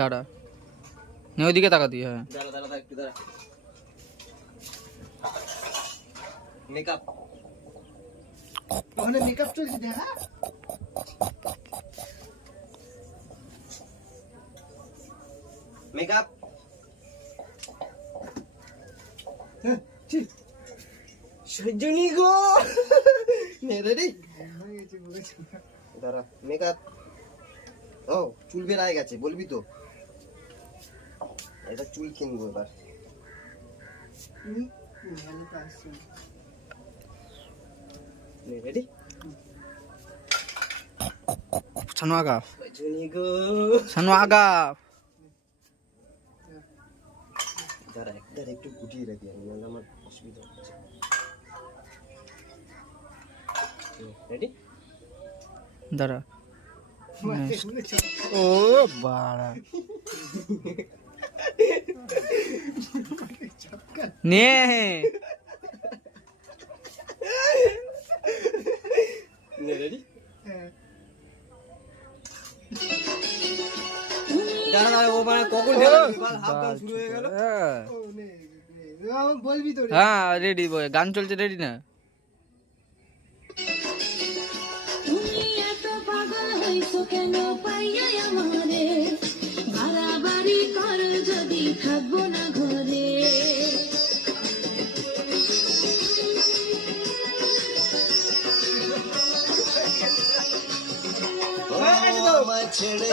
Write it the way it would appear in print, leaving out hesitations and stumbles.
দাঁড়া, নে ওইদিকে তাকা দিয়ে। হ্যাঁ দাঁড়া দাঁড়া দাঁড়া, একটু দাঁড়া। মেকআপ, ওখানে মেকআপ চলছে দেখা। মেকআপ। সজনী গো, নে রেডি। দাঁড়া, মেকআপ। ও চুল বেড়ায় গেছে, বলবি তো? এটা চুল কিনবো এবার। রেডি? সানু আগা, সজনী গো। সানু আগা। দাঁড়া দাঁড়া, একটু গুটিয়ে রাখি আমি, নাহলে আমার অসুবিধা হচ্ছে। রেডি? দাঁড়া, ও বাড়া, নে রেডি? দাঁড়া দাঁড়া, ও মানে কখন হাফ গান শুরু হয়ে গেল। বলবি তো? হ্যাঁ রেডি, গান চলছে, রেডি না? কেন পাইয়া আমারে বাড়াবাড়ি কর যদি থাকবো না ঘরে। ছেড়ে